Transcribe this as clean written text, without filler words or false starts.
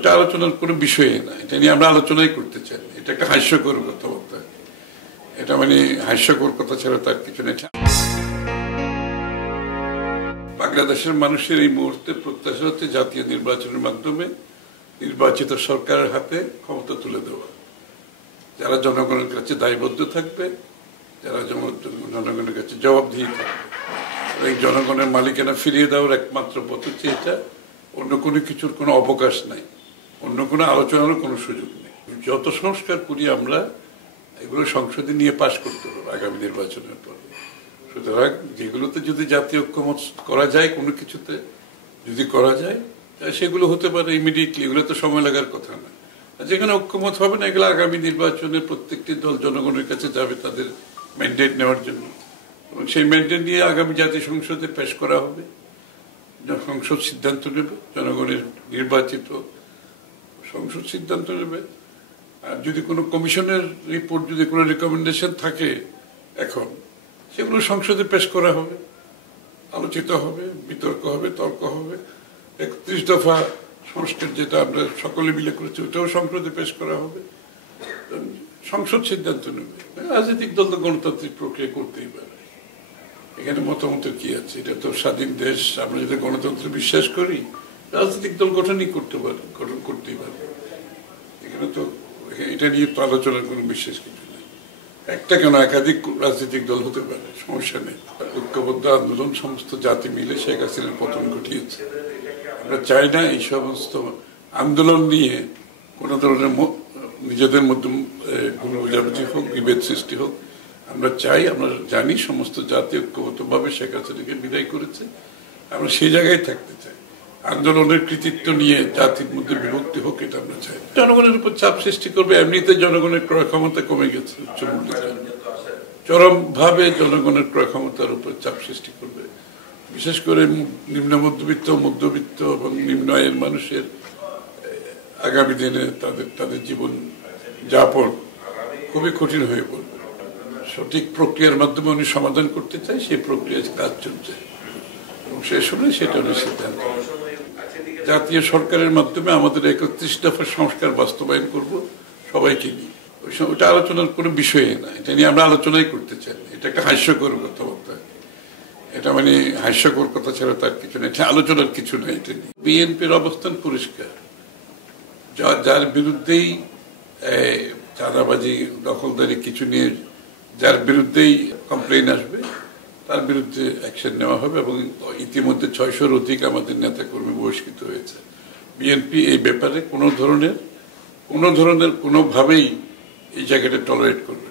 ওটা আলোচনার কোনো বিষয় না, এটা নিয়ে আমরা আলোচনাই করতে চাই। এটা একটা হাস্যকর কথাবার্তা, এটা মানে হাস্যকর কথা ছাড়া তার কিছু নেই। বাংলাদেশের মানুষের এই মুহূর্তে প্রত্যাশা হচ্ছে জাতীয় নির্বাচনের মাধ্যমে নির্বাচিত সরকারের হাতে ক্ষমতা তুলে দেওয়া, যারা জনগণের কাছে দায়বদ্ধ থাকবে, যারা জনগণের কাছে জবাবদিহি থাকবে। এই জনগণের মালিকানা ফিরিয়ে দেওয়ার একমাত্র পথ হচ্ছে এটা, অন্য কোনো কিছুর কোনো অবকাশ নাই, অন্য কোনো আলোচনারও কোনো সুযোগ নেই। যত সংস্কার করি আমরা এগুলো সংসদে নিয়ে পাশ করতে হবে আগামী নির্বাচনের পর। সুতরাং যেগুলোতে যদি জাতীয় ঐক্যমত করা যায়, কোনো কিছুতে যদি করা যায় সেগুলো হতে পারে ইমিডিয়েটলি, এগুলো তো সময় লাগার কথা না। যেখানে ঐক্যমত হবে না, এগুলো আগামী নির্বাচনে প্রত্যেকটি দল জনগণের কাছে যাবে তাদের ম্যান্ডেট নেওয়ার জন্য, এবং সেই ম্যান্ডেট নিয়ে আগামী জাতীয় সংসদে পেশ করা হবে। সংসদ সিদ্ধান্ত নেবে, জনগণের নির্বাচিত সংসদ সিদ্ধান্ত নেবে। আর যদি কোনো কমিশনের রিপোর্ট, যদি কোনো রিকমেন্ডেশন থাকে এখন, সেগুলো সংসদে পেশ করা হবে, আলোচিত হবে, বিতর্ক হবে, তর্ক হবে। 31 দফা সংস্কার যেটা আমরা সকলে মিলে করেছি ওটাও সংসদে পেশ করা হবে, সংসদ সিদ্ধান্ত নেবে। রাজনৈতিক দল তো গণতান্ত্রিক প্রক্রিয়া করতেই পারে, এখানে মতামতের কি আছে? এটা তো স্বাধীন দেশ, আমরা যদি গণতন্ত্রে বিশ্বাস করি রাজনৈতিক দল গঠনই গঠন করতেই পারে। এখানে তো এটা নিয়ে তো আলোচনার কোনো বিশেষ কিছু নেই। একটা কেন, একাধিক রাজনৈতিক দল হতে পারে, সমস্যা নেই। ঐক্যবদ্ধ আন্দোলন সমস্ত জাতি মিলে শেখ হাসিনার পতন ঘটিয়েছে। আমরা চাই না এই সমস্ত আন্দোলন নিয়ে কোনো ধরনের নিজেদের মধ্যে ভুল বোঝাবুঝি হোক, বিভেদ সৃষ্টি হোক। আমরা চাই, আমরা জানি সমস্ত জাতি ঐক্যবদ্ধভাবে শেখ হাসিনাকে বিদায় করেছে, আমরা সেই জায়গায় থাকতে চাই। আন্দোলনের কৃতিত্ব নিয়ে জাতির মধ্যে বিভক্তি হোক, এটা আমরা চাই। জনগণের উপর চাপ সৃষ্টি করবে, এমনিতে জনগণের ক্রয় ক্ষমতা কমে গেছে, চরম ভাবে জনগণের ক্রয় ক্ষমতার উপর চাপ সৃষ্টি করবে। বিশেষ করে নিম্ন মধ্যবিত্ত, মধ্যবিত্ত এবং নিম্ন আয়ের মানুষের আগামী দিনে তাদের জীবন যাপন খুবই কঠিন হয়ে পড়বে। সঠিক প্রক্রিয়ার মাধ্যমে উনি সমাধান করতে চাই, সেই প্রক্রিয়ায় কাজ চলছে এবং শেষ হলে সেটা উনি সিদ্ধান্ত। জাতীয় সরকারের মাধ্যমে আমাদের 31 দফার সংস্কার বাস্তবায়ন করব সবাইকে নিয়ে। ওটা আলোচনার কোনো বিষয় না, এটা নিয়ে আমরা আলোচনাই করতে চাই। এটা একটা হাস্যকর কথাবার্তা, এটা মানে হাস্যকর কথা ছাড়া তার কিছু নেই, এটা আলোচনার কিছু নেই। এটা নিয়ে বিএনপির অবস্থান পরিষ্কার। যার বিরুদ্ধেই চাঁদাবাজি, দখলদারি কিছু নিয়ে যার বিরুদ্ধেই কমপ্লেইন আসবে তার বিরুদ্ধে অ্যাকশন নেওয়া হবে, এবং ইতিমধ্যে 600-র অধিক আমাদের নেতাকর্মী বহিষ্কৃত হয়েছে। বিএনপি এই ব্যাপারে কোনো ধরনের কোনোভাবেই এই জায়গাটা টলারেট করবে।